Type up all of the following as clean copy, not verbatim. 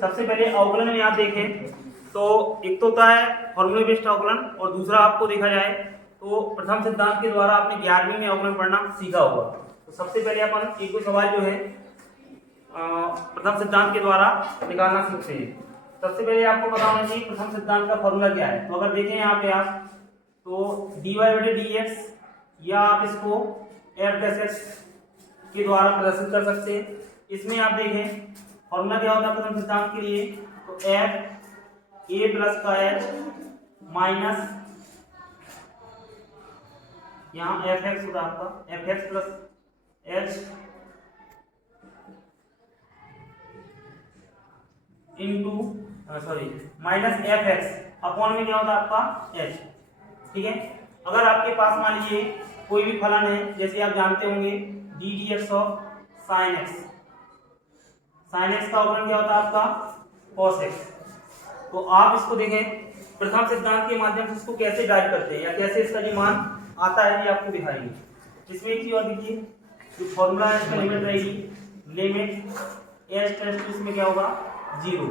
सबसे पहले अवकलन में आप देखें तो एक तो होता है फॉर्मूला बेस्ड अवकलन और दूसरा आपको देखा जाए तो प्रथम सिद्धांत के द्वारा आपने 11वीं में अवकलन पढ़ना सीखा होगा। तो सबसे पहले अपन एक दो सवाल जो है प्रथम सिद्धांत के द्वारा निकालना सीखते हैं। सबसे पहले आपको पता होना चाहिए प्रथम सिद्धांत का फॉर्मूला क्या है। तो अगर देखें यहाँ पे आप तो dy/dx या आप इसको f' के द्वारा प्रदर्शित कर सकते हैं। इसमें आप देखें फॉर्मूला क्या होता है प्रथम सिद्धांत के लिए, तो f a प्लस का h माइनस यहाँ fx होता है आपका fx plus h into minus fx upon में क्या होता है आपका h। ठीक है, अगर आपके पास मान लीजिए कोई भी फलन है, जैसे आप जानते होंगे ddx of sin x, sin x का अवकलन क्या होता है आपका cos x। तो आप इसको देखें प्रथम सिद्धांत के माध्यम से इसको कैसे गाइड करते हैं या कैसे इसका जो मान आता है ये आपको दिखाएंगे। इसमें एक चीज और देखिए, जो फॉर्मूला है इसका लिमिट रहेगी, लिमिट h टेंड्स टू इसमें क्या होगा 0।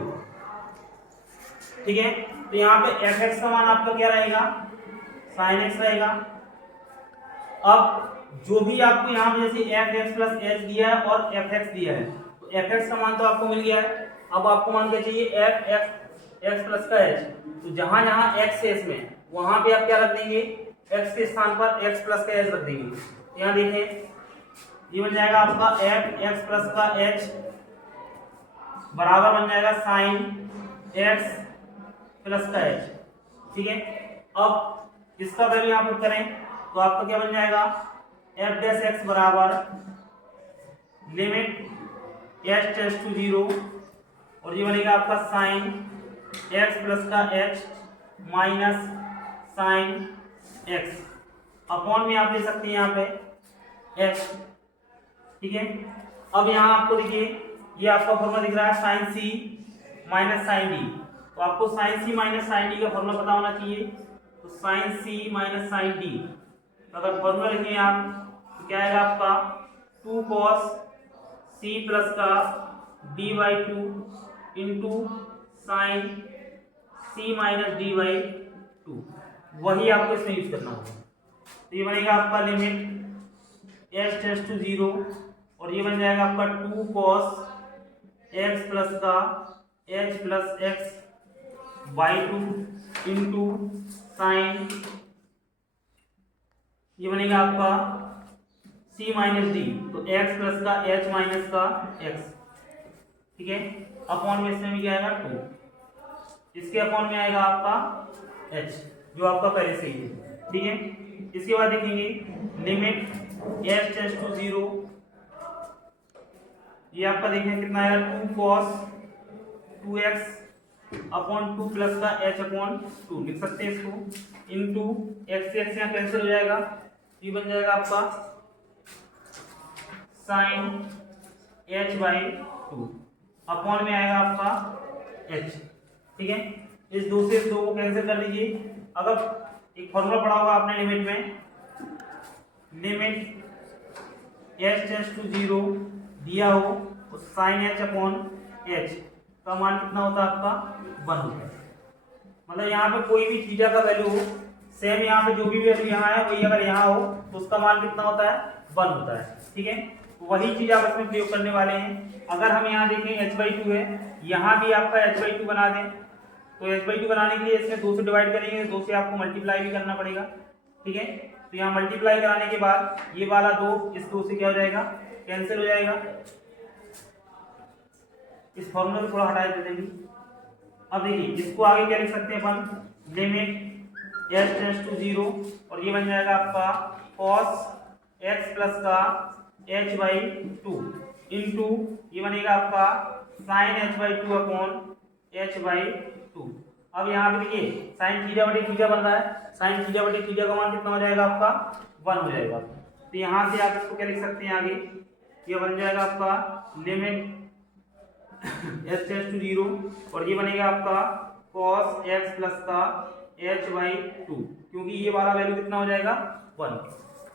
ठीक है, तो यहाँ पे fx का मान आपका क्या रहेगा sin x रहेगा। अब जो भी आपको यहाँ पे जैसे fx प्लस h दिया है और fx दिया है, तो fx का मान तो आपको मिल गया है। अब आपको मान क्या चाहिए x प्लस का h, तो जहां जहां x है इसमें वहां पे आप क्या रख देंगे, x के स्थान पर x प्लस का h रख देंगे। यहाँ देखें ये बन जाएगा आपका f(x प्लस का h) बराबर बन जाएगा साइन x प्लस का h। ठीक है, अब इसका वैल्यू यहाँ पर करें तो आपका क्या बन जाएगा f' बराबर लिमिट h टेंड्स टू 0 और ये बनेगा आपका साइन x प्लस का h minus sine x upon में आप ले सकते हैं यहाँ पे h। ठीक है, अब यहाँ आपको देखिए ये आपका फॉर्मूला दिख रहा है sine c minus sine d, तो आपको sine c minus sine d का फॉर्मूला पता होना चाहिए। तो sine c minus sine d, तो अगर फॉर्मूला लिखें आप तो क्या आएगा आपका 2 cos c प्लस का d/2 into sine c minus d/2, वही आपको इसमें यूज करना होगा। तो ये बनेगा आपका लिमिट h टेंड्स टू 0 और ये बन जाएगा आपका 2 cos x प्लस का h plus x/2 into sine, ये बनेगा आपका c माइनस d, तो x प्लस का h माइनस का x। ठीक है, अपॉन में इसमें भी क्या आएगा 2, इसके अपॉन में आएगा आपका h जो आपका पहले से ही है। ठीक है, इसके बाद देखेंगे लिमिट h टेंड्स टू 0, ये आपका देखें कितना आएगा 2 cos 2x अपॉन 2 प्लस का h अपॉन 2 लिख सकते हैं इसको, इंटू x से x यहाँ कैंसिल हो जाएगा, ये बन जाएगा आपका साइन h/2 अपॉन में आएगा आपका h। ठीक है, इस 2 से 2 को कैंसिल कर दीजिए। अगर एक फॉर्मूला पढ़ा होगा आपने लिमिट में, लिमिट h टेंड्स टू 0 दिया हो तो साइन h अपॉन h का मान कितना होता है आपका 1 होता है। मतलब यहाँ पे कोई भी थीटा का वैल्यू हो, सेम यहाँ पे जो भी वैल्यू यहाँ है वही अगर यहाँ हो तो उसका मान कितना होता है 1 होता है। ठीक है, वही चीज आप इसमें प्रयोग करने वाले हैं। अगर हम यहाँ देखें h/2 है, यहाँ भी आपका h/2 बना दें, तो h/2 बनाने के लिए इसमें 2 से डिवाइड करेंगे, 2 से आपको मल्टीप्लाई भी करना पड़ेगा। ठीक है, तो यहाँ मल्टीप्लाई कराने के बाद ये वाला 2 इस 2 से क्या हो जाएगा कैंसिल हो जाएगा। इस फॉर्मूले को थोड़ा हटा देंगे। अब देखिए इसको आगे क्या लिख सकते हैं अपन, लिमिट h टेंड्स टू 0 और ये बन जाएगा आपका cos x प्लस का h/2 इंटू ये बनेगा आपका साइन h/2 अपॉन h/2। अब यहाँ पे देखिए साइन थीटा बटे थीटा बन रहा है, साइन थीटा बटे थीटा का मान कितना हो जाएगा आपका 1 हो जाएगा। तो यहाँ से आप इसको क्या लिख सकते हैं आगे, ये बन जाएगा आपका लिमिट h टेंड्स टू 0 और ये बनेगा आपका cos x प्लस का h/2, क्योंकि ये वाला वैल्यू कितना हो जाएगा 1।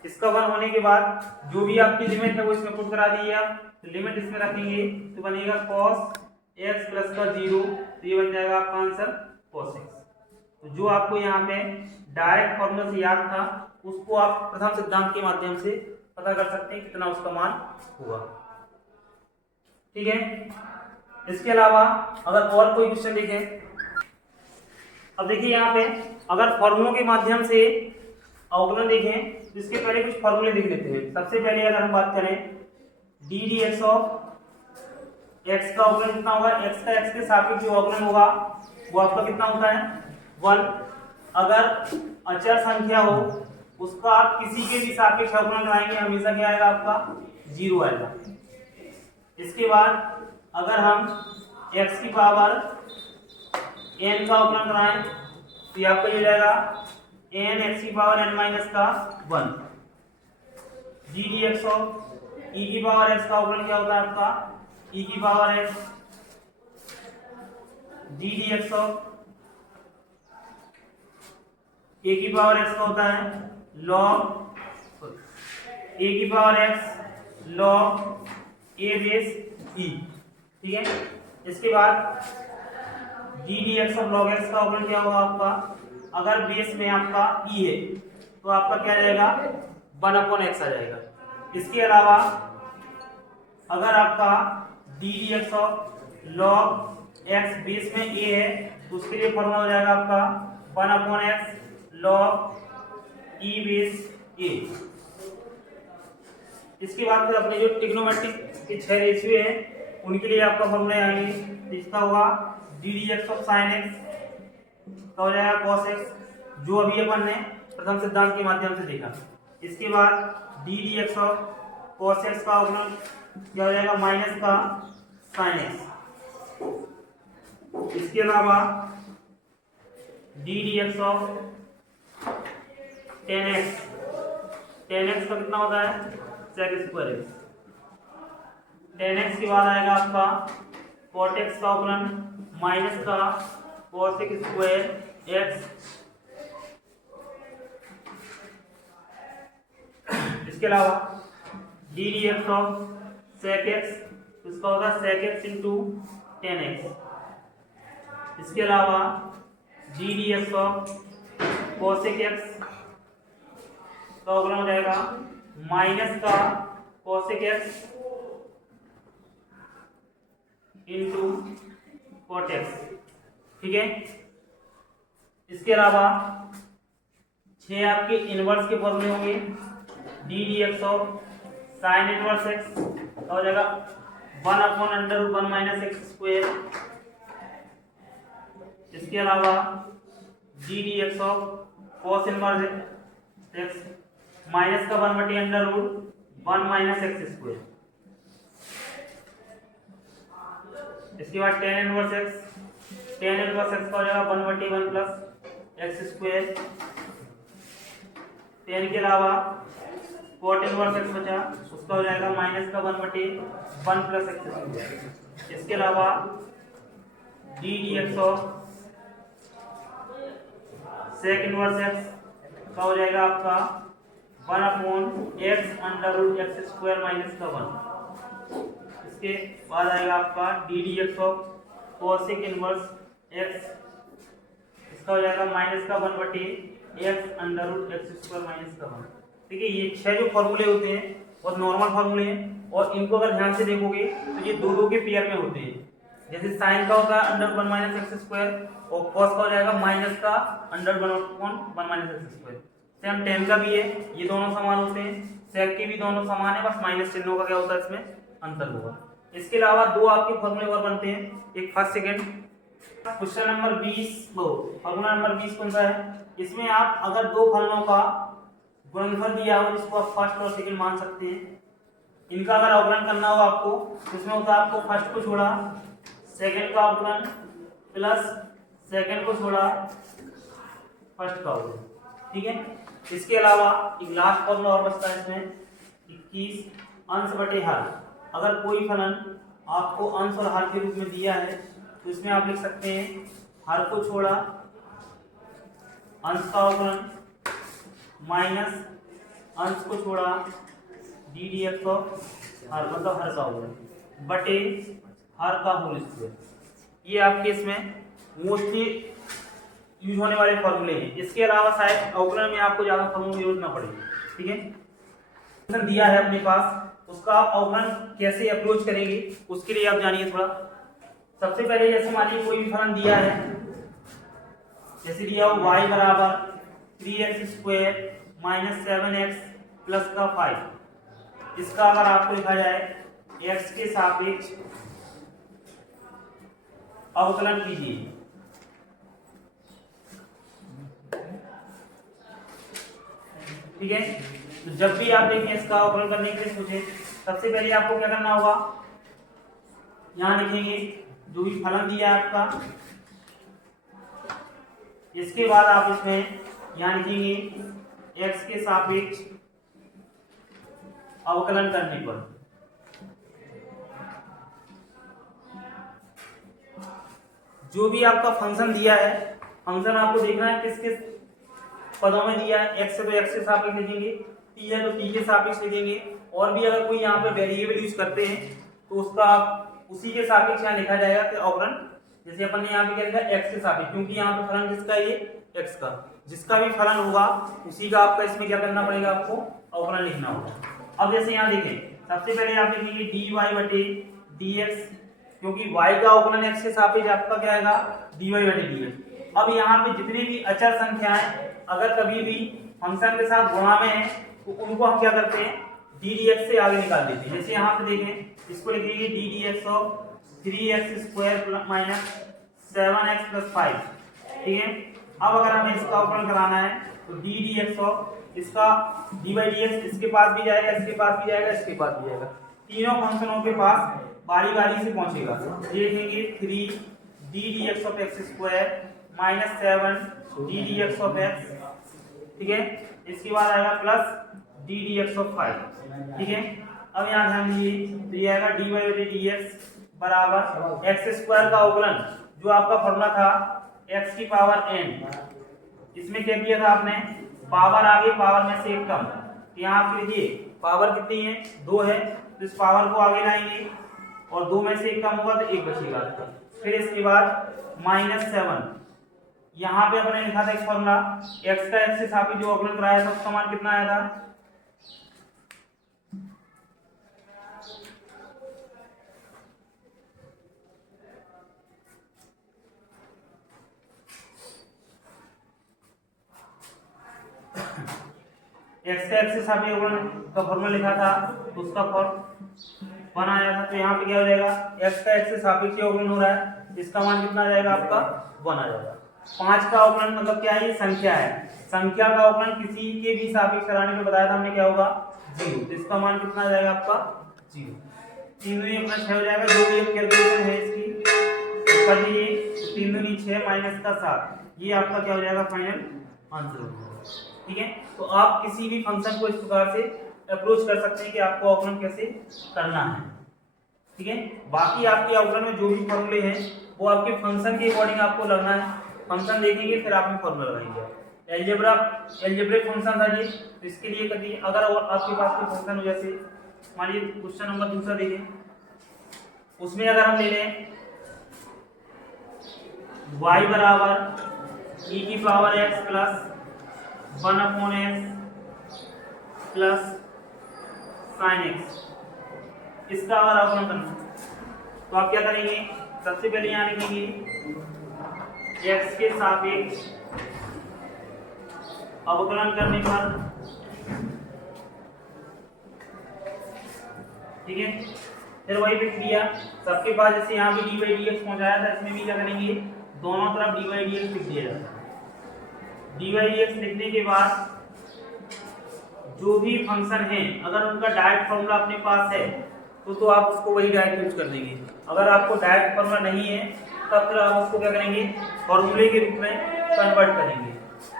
इसका 1 होने के बाद जो भी आपकी लिमिट है वो इसमें पुट करा दीजिए आप, तो लिमिट इसमें रखेंगे तो बनेगा cos x प्लस का 0, तो ये बन जाएगा आपका आंसर cos x। तो जो आपको यहाँ पे डायरेक्ट फॉर्मूला से याद था उसको आप प्रथम सिद्धांत के माध्यम से पता कर सकते हैं कितना उसका मान होगा। ठीक है, इसके अलावा अगर और कोई क्वेश्चन देखें, अब देखिए यहाँ पे अगर फॉर्मूलों के माध्यम से अवकलन देखें तो इसके पहले कुछ फॉर्मूले देख लेते हैं। सबसे पहले अगर हम बात करें D d x of x का अवकलन कितना होगा, एक्स का एक्स के सापेक्ष जो अवकलन होगा वो आपका कितना होता है 1। अगर अचर संख्या हो उसका आप किसी के भी सापेक्ष अवकलन कराएंगे हमेशा क्या आएगा आपका 0 आएगा। इसके बाद अगर हम x की पावर n का अवकलन कराएं तो ये आपका ये जाएगा n x की पावर n माइनस का 1। G D x of e की पावर x का अवकलन क्या होता है आपका e की power x। G D x of a की पावर x का होता है log a की power x log a base e। ठीक है, इसके बाद G D x of log x का अवकलन क्या होगा आपका, अगर बेस में आपका e है तो आपका क्या जाएगा 1/x आ जाएगा। इसके अलावा अगर आपका D d x of log x base में a है तो उसके लिए फॉर्मूला हो जाएगा आपका 1/x log e base a। इसके बाद फिर अपने जो ट्रिग्नोमेट्रिक के 6 रेशियो है उनके लिए आपका फॉर्मूला आएंगे, इसका होगा D d x of sine x का हो जाएगा कॉस एक्स, जो अभी अपन ने प्रथम सिद्धांत के माध्यम से देखा। इसके बाद D d x of cos x का अवकलन क्या हो जाएगा माइनस का साइन एक्स। इसके अलावा d d x of tan x का कितना होता है sec square x. Tan x के बाद आएगा आपका कॉट एक्स का अवकलन माइनस का कोसेक स्क्वायर एक्स। इसके अलावा d d x of sec x इसका होगा sec x into tan x. इसके अलावा d d x of cosec x का अवकलन हो जाएगा माइनस का cosec x into cot x. ठीक है, इसके अलावा 6 आपके इनवर्स के फॉर्मूले होंगे। D d x of sine inverse x का हो जाएगा 1/√1 माइनस एक्स स्क्वायर। इसके अलावा d d x of cos inverse x minus का 1/√1 माइनस एक्स स्क्वायर। इसके बाद टेन इनवर्स एक्स का हो जाएगा 1/1 प्लस एक्स स्क्वायर। टेन के अलावा कॉट इनवर्स एक्स बचा उसका हो जाएगा माइनस का 1/1 प्लस एक्स स्क्वायर। इसके अलावा d d x of sec inverse x का हो जाएगा आपका 1/x स्क्वायर माइनस का 1। इसके बाद आएगा आपका D d x of cosec inverse x इसका हो जाएगा माइनस का 1/x स्क्वायर माइनस का 1। ठीक है, ये 6 जो फॉर्मूले होते हैं बहुत नॉर्मल फॉर्मूले हैं और इनको अगर ध्यान से देखोगे तो ये दो के पेयर में होते हैं। जैसे साइन का होगा √1 माइनस एक्स स्क्वायर और कॉस का हो जाएगा माइनस का √1 minus x square. Same ten का भी है, ये दोनों समान होते हैं। सेक के भी दोनों समान है, बस माइनस चिन्हों का क्या होता है इसमें अंतर होगा। इसके अलावा 2 आपके फॉर्मूले और बनते हैं, एक first second. Question number 20 formula number 20 कौन सा है, इसमें आप अगर 2 फलनों का गुणनफल दिया हो जिसको आप फर्स्ट और सेकंड मान सकते हैं, इनका अगर अवकलन करना हो आपको उसमें होता है आपको फर्स्ट को छोड़ा सेकंड का अवकलन प्लस सेकंड को छोड़ा फर्स्ट का अवकलन। ठीक है, इसके अलावा एक लास्ट फॉर्मूला और बचता है इसमें 21 अंश बटे हर। अगर कोई फलन आपको अंश और हर के रूप में दिया है तो इसमें आप लिख सकते हैं हर को छोड़ा अंश का अवकलन माइनस अंश को छोड़ा D d x of her मतलब हर का अवकलन बटे r का होल स्क्वायर। ये आपके इसमें मोस्टली यूज होने वाले फॉर्मूले हैं। इसके अलावा शायद अवकलन में आपको ज्यादा फॉर्मूले की जरूरत ना पड़ेगी। ठीक है, फंक्शन दिया है अपने पास, उसका आप अवकलन कैसे अप्रोच करेंगे उसके लिए आप जानिए थोड़ा। सबसे पहले जैसे मान लीजिए कोई भी फलन दिया है, जैसे दिया हो y बराबर 3x square minus 7x plus का 5। इसका अगर आपको लिखा जाए x के सापेक्ष अवकलन कीजिए। ठीक है, तो जब भी आप देखें इसका अवकलन करने के लिए सोचें, सबसे पहले आपको क्या करना होगा, यहां लिखेंगे जो भी फलन दिया है आपका, इसके बाद आप इसमें यहां लिखेंगे x के सापेक्ष अवकलन करने पर। जो भी आपका फंक्शन दिया है, फंक्शन आपको देखना है किस किस पदों में दिया है। x है तो x के सापेक्ष लिखेंगे, t है तो t के सापेक्ष लिखेंगे, और भी अगर कोई यहाँ पे वेरिएबल यूज करते हैं तो उसका आप उसी के सापेक्ष यहाँ लिखा जाएगा कि अवकलन। जैसे अपन ने यहाँ पे क्या लिखा x के सापेक्ष, क्योंकि यहाँ पे फलन किसका है, ये x का। जिसका भी फलन होगा उसी का आपका इसमें क्या करना पड़ेगा, आपको अवकलन लिखना होगा। अब जैसे यहाँ देखें, सबसे पहले आप लिखेंगे dy बटे dx, क्योंकि y का अवकलन x के सापेक्ष आपका क्या आएगा, dy बटे dx। अब यहाँ पे जितनी भी अचर संख्याएं अगर कभी भी फंक्शन के साथ गुणा में है तो उनको हम क्या करते हैं, डी dx से आगे निकाल देते हैं। जैसे यहाँ पे देखें, इसको लिखेंगे D dx of 3x square minus 7x plus 5। ठीक है, अब अगर हमें इसका अवकलन कराना है तो डी dx ऑफ इसका डी बाई डी एक्स, इसके पास भी जाएगा, इसके पास भी जाएगा, इसके पास भी जाएगा, तीनों फंक्शनों के पास बारी बारी से पहुंचेगा। ये लिखेंगे 3 D dx of x square minus 7 D dx of x। ठीक है, इसके बाद आएगा प्लस डी dx ऑफ 5। ठीक है, अब यहाँ ध्यान दीजिए, तो ये आएगा डी वाई बटे डी एक्स बराबर एक्स स्क्वायर का अवकलन, जो आपका फॉर्मूला था x की पावर n। इसमें क्या किया था आपने, पावर आगे पावर में से एक कम। यहाँ आप लिखिए पावर कितनी है, 2 है, तो इस पावर को आगे लाएंगे और 2 में से एक कम होगा तो 1 बचेगा। फिर इसके बाद माइनस 7, यहाँ पे अपने लिखा था एक फॉर्मूला x का x से सापेक्ष जो अवकलन कराया था उसका मान कितना आया था, x का x से सापेक्ष अवकलन का फॉर्मूला लिखा था तो उसका फॉर्म बनाया था। तो यहाँ पे क्या हो जाएगा, x का x से सापेक्ष अवकलन हो रहा है, इसका मान कितना आ जाएगा आपका, 1 आ जाएगा। 5 का अवकलन मतलब क्या है, ये संख्या है, संख्या का अवकलन किसी के भी सापेक्ष कराने में बताया था हमने, क्या होगा 0, तो इसका मान कितना आ जाएगा आपका 0। तीन दूनी अपना 6 हो जाएगा, जो भी कैलकुलेशन है इसकी कर लीजिए, 3 दूनी 6 माइनस का 7, ये आपका क्या हो जाएगा फाइनल आंसर होगा। ठीक है, तो आप किसी भी फंक्शन को इस प्रकार से अप्रोच कर सकते हैं कि आपको अवकलन कैसे करना है। ठीक है, बाकी आपके अवकलन में जो भी फॉर्मूले हैं वो आपके फंक्शन के अकॉर्डिंग आपको लगना है। फंक्शन देखेंगे फिर आप फॉर्मूला लगाएंगे। एलजेब्रिक फंक्शन था ये, तो इसके लिए कभी अगर आपके पास कोई फंक्शन हो, जैसे मान लीजिए क्वेश्चन नंबर 2 देखें, उसमें अगर हम ले लें y बराबर e की power x plus 1/x plus sin x, इसका अगर अवकलन करना तो आप क्या करेंगे, सबसे पहले यहाँ लिखेंगे x के सापेक्ष अवकलन करने पर। ठीक है, फिर वही प्रक्रिया सबके पास, जैसे यहाँ भी डी बाई डी एक्स पहुंचाया था, इसमें भी क्या करेंगे, दोनों तरफ डी बाई डी एक्स लिख दिया जाता है। डी बाई डी एक्स लिखने के बाद जो भी फंक्शन है अगर उनका डायरेक्ट फॉर्मूला अपने पास है तो आप उसको वही डायरेक्ट यूज कर देंगे। अगर आपको डायरेक्ट फॉर्मूला नहीं है तब फिर आप उसको क्या करेंगे, फॉर्मूले के रूप में कन्वर्ट करेंगे।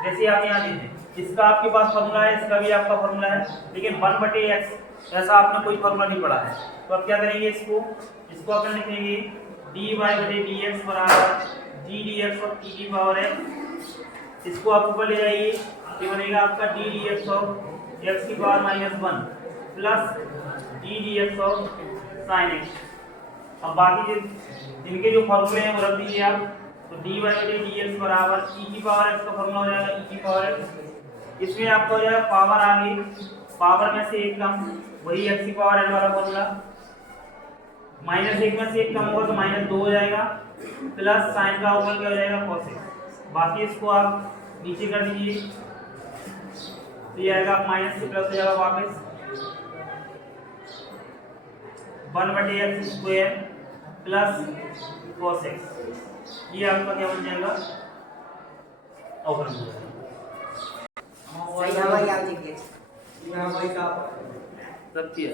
जैसे आप यहाँ देखें, इसका आपके पास फॉर्मूला है, इसका भी आपका फॉर्मूला है, लेकिन 1/x ऐसा आपने कोई फॉर्मूला नहीं पढ़ा है, तो आप क्या करेंगे, इसको अपन लिखेंगे dy बटे dx बराबर g dx ऑफ e की पावर x। इसको आप ऊपर ले जाइए, ये बनेगा आपका d dx ऑफ x की power -1 plus d dx of sin x। अब बाकी जिनके जो फॉर्मूले हैं वो रख दीजिए आप। तो dy/dx बराबर e की पावर x का फॉर्मूला हो जाएगा e की पावर x। इसमें आपको हो जाएगा पावर आगे, पावर में से एक कम, वही x की पावर n वाला फॉर्मूला। -1 में से एक कम होगा तो -2 हो जाएगा, प्लस साइन का अवकल क्या हो जाएगा cos x। बाकी इसको आप नीचे कर दीजिए तो ये आएगा माइनस से प्लस हो जाएगा वापस 1/x² प्लस cos x। ये आपका क्या बन जाएगा अवकलन हो जाएगा। सही हमारी आप देखिए सब चीज